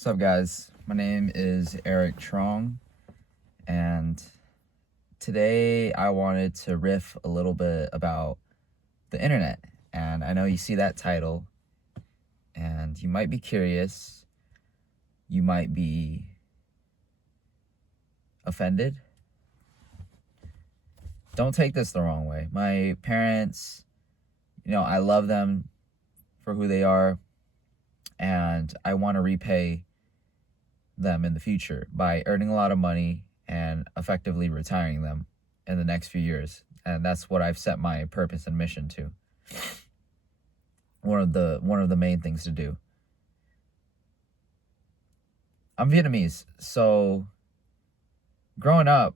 What's up, guys? My name is Eric Trong, and today I wanted to riff a little bit about the internet. And I know you see that title, and you might be curious, you might be offended. Don't take this the wrong way. My parents, I love them for who they are, and I want to repay them in the future by earning a lot of money and effectively retiring them in the next few years. And that's what I've set my purpose and mission to. One of the main things to do. I'm Vietnamese, so growing up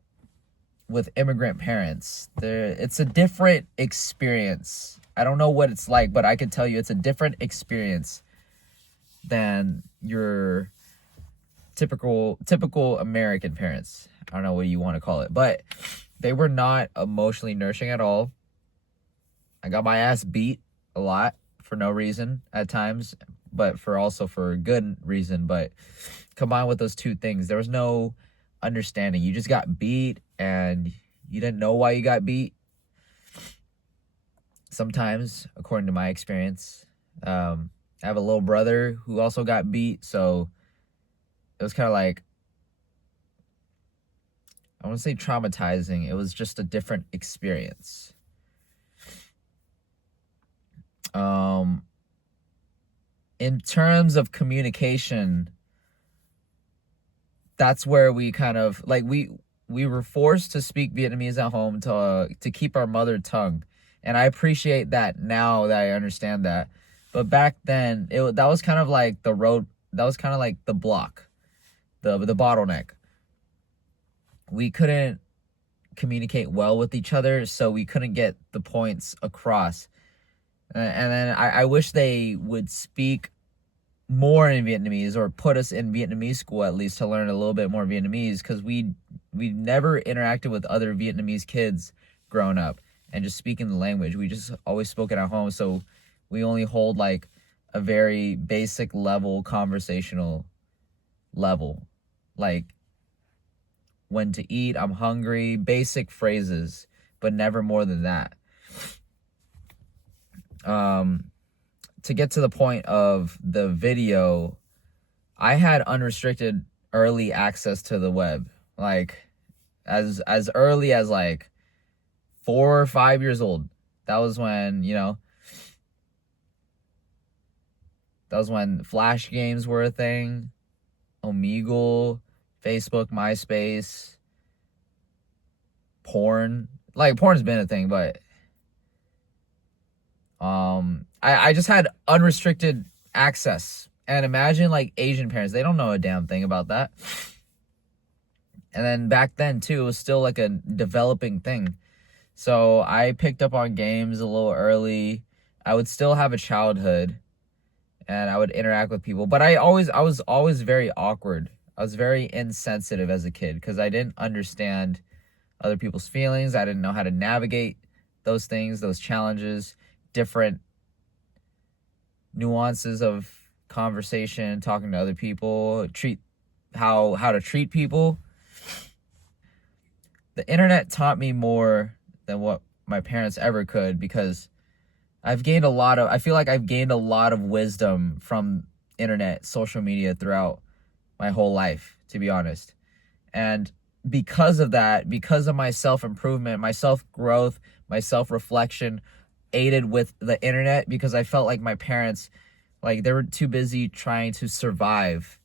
with immigrant parents, it's a different experience. I don't know what it's like, but I can tell you it's a different experience than your typical American parents. I don't know what you want to call it, but they were not emotionally nourishing at all. I got my ass beat a lot for no reason at times, but for a good reason. But combined with those two things, there was no understanding. You just got beat and you didn't know why you got beat. Sometimes, according to my experience, I have a little brother who also got beat, so it was kind of like, I want to say traumatizing. It was just a different experience. In terms of communication, that's where we kind of, like, we were forced to speak Vietnamese at home to keep our mother tongue. And I appreciate that now that I understand that. But back then, that was kind of like the road, that was kind of like the block. The bottleneck. We couldn't communicate well with each other, so we couldn't get the points across. And then I wish they would speak more in Vietnamese, or put us in Vietnamese school at least to learn a little bit more Vietnamese, because we never interacted with other Vietnamese kids growing up and just speaking the language. We just always spoke it at home, so we only hold like a very basic level, conversational level. Like, when to eat, I'm hungry, basic phrases, but never more than that. To get to the point of the video, I had unrestricted early access to the web. Like, as early as like 4 or 5 years old. That was when, that was when Flash games were a thing. Omegle, Facebook, MySpace, porn. Like, porn's been a thing, but I just had unrestricted access. And imagine like Asian parents, they don't know a damn thing about that. And then back then too, it was still like a developing thing. So I picked up on games a little early. I would still have a childhood and I would interact with people, but I was always very awkward. I was very insensitive as a kid because I didn't understand other people's feelings. I didn't know how to navigate those things, those challenges, different nuances of conversation, talking to other people, how to treat people. The internet taught me more than what my parents ever could, because I feel like I've gained a lot of wisdom from internet, social media throughout my whole life, to be honest. And because of that, because of my self-improvement, my self-growth, my self-reflection, aided with the internet, because I felt like my parents, like, they were too busy trying to survive.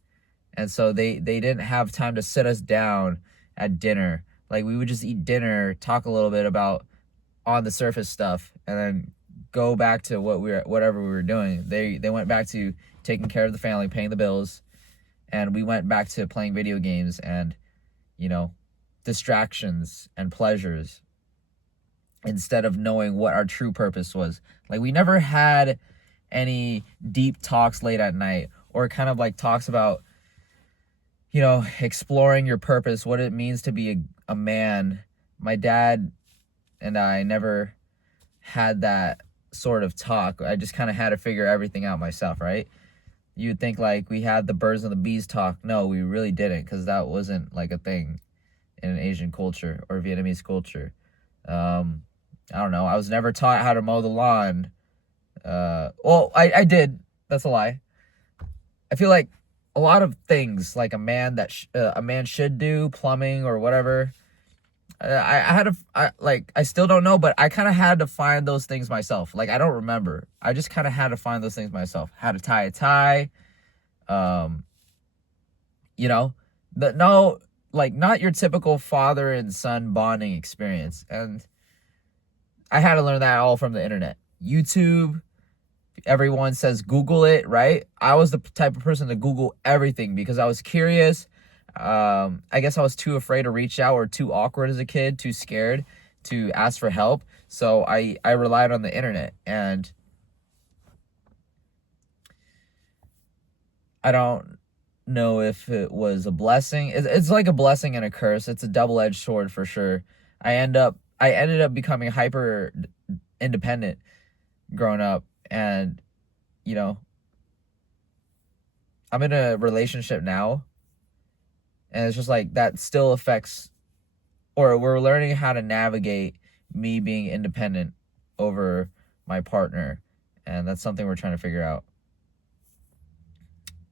And so they didn't have time to sit us down at dinner. Like, we would just eat dinner, talk a little bit about on the surface stuff, and then go back to whatever we were doing. They went back to taking care of the family, paying the bills, and we went back to playing video games and, distractions and pleasures, instead of knowing what our true purpose was. Like, we never had any deep talks late at night, or kind of like talks about, exploring your purpose, what it means to be a man. My dad and I never had that sort of talk. I just kind of had to figure everything out myself, right? You'd think like we had the birds and the bees talk. No, we really didn't, because that wasn't like a thing in an Asian culture or Vietnamese culture. I don't know. I was never taught how to mow the lawn. Well, I did. That's a lie. I feel like a lot of things like a man should do, plumbing or whatever. I still don't know, but I kind of had to find those things myself. Like, I don't remember. I just kind of had to find those things myself. How to tie a tie. Um, you know, no, like, not your typical father and son bonding experience. And I had to learn that all from the internet. YouTube, everyone says Google it, right? I was the type of person to Google everything because I was curious. I guess I was too afraid to reach out, or too awkward as a kid, too scared to ask for help. So I relied on the internet, and I don't know if it was a blessing. It's like a blessing and a curse. It's a double-edged sword for sure. I ended up becoming hyper independent growing up, and you know, I'm in a relationship now, and it's just like that still affects, or we're learning how to navigate me being independent over my partner, and that's something we're trying to figure out.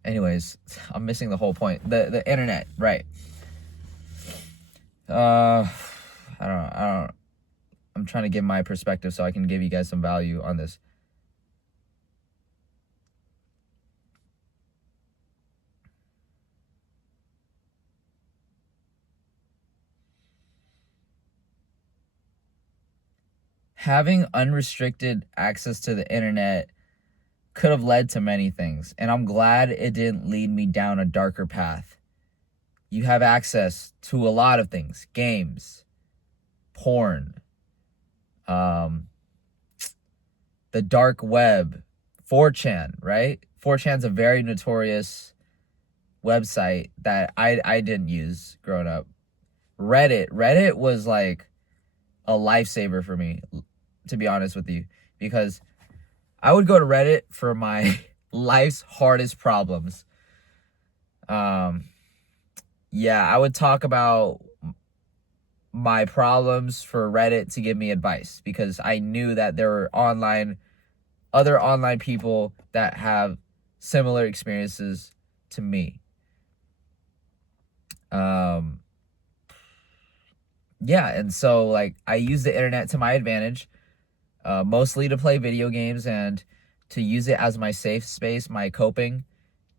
Anyways, I'm missing the whole point. The internet, right? I don't. I'm trying to give my perspective so I can give you guys some value on this. Having unrestricted access to the internet could have led to many things, and I'm glad it didn't lead me down a darker path. You have access to a lot of things: games, porn, the dark web, 4chan, right? 4chan's a very notorious website that I didn't use growing up. Reddit was like a lifesaver for me, to be honest with you, because I would go to Reddit for my life's hardest problems. Yeah, I would talk about my problems for Reddit to give me advice, because I knew that there were other online people that have similar experiences to me. Yeah, and so like I use the internet to my advantage, mostly to play video games and to use it as my safe space, my coping,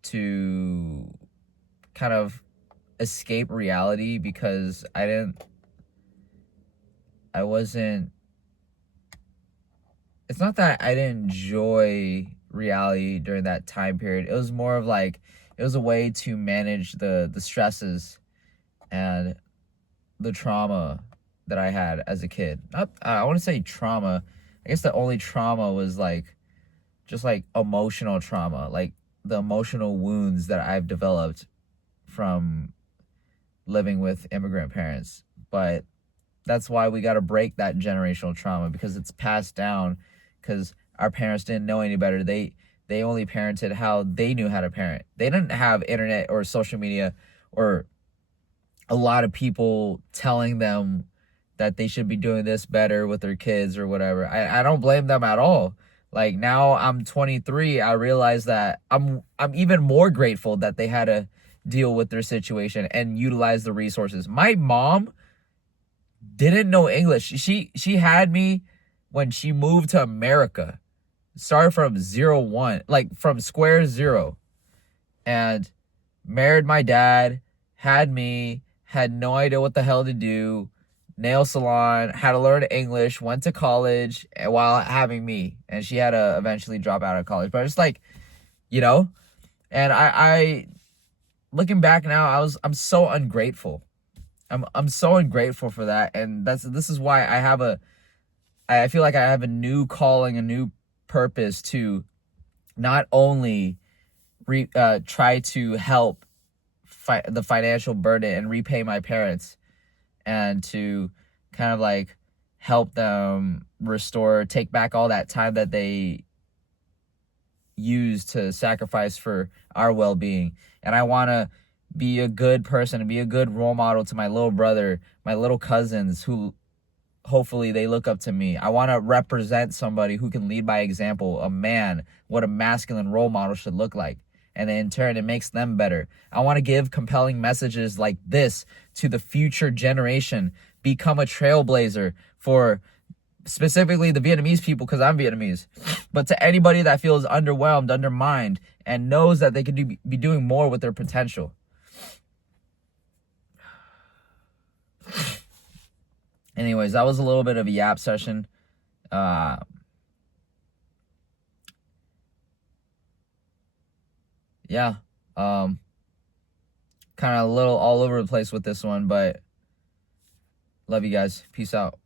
to kind of escape reality, because I wasn't, it's not that I didn't enjoy reality during that time period. It was more of like, it was a way to manage the stresses and the trauma that I had as a kid. Not, I want to say trauma. I guess the only trauma was like, just like emotional trauma, like the emotional wounds that I've developed from living with immigrant parents. But that's why we got to break that generational trauma, because it's passed down, because our parents didn't know any better. They only parented how they knew how to parent. They didn't have internet or social media or a lot of people telling them that they should be doing this better with their kids or whatever. I don't blame them at all. Like, now I'm 23, I realize that I'm even more grateful that they had to deal with their situation and utilize the resources. My mom didn't know English. She had me when she moved to America. Started from 0-1, like from square zero, and married my dad, had me, had no idea what the hell to do, nail salon, had to learn English, went to college while having me, and she had to eventually drop out of college. But it's like, you know, and I looking back now, I'm so ungrateful. I'm so ungrateful for that, and this is why I feel like I have a new calling, a new purpose to not only try to help the financial burden and repay my parents, and to kind of like help them restore, take back all that time that they, use to sacrifice for our well-being. And I want to be a good person and be a good role model to my little brother, my little cousins, who hopefully they look up to me. I want to represent somebody who can lead by example, a man, what a masculine role model should look like. And then in turn, it makes them better. I want to give compelling messages like this to the future generation. Become a trailblazer for specifically the Vietnamese people, because I'm Vietnamese. But to anybody that feels underwhelmed, undermined, and knows that they could be doing more with their potential. Anyways, that was a little bit of a yap session. Yeah. Kind of a little all over the place with this one, but love you guys. Peace out.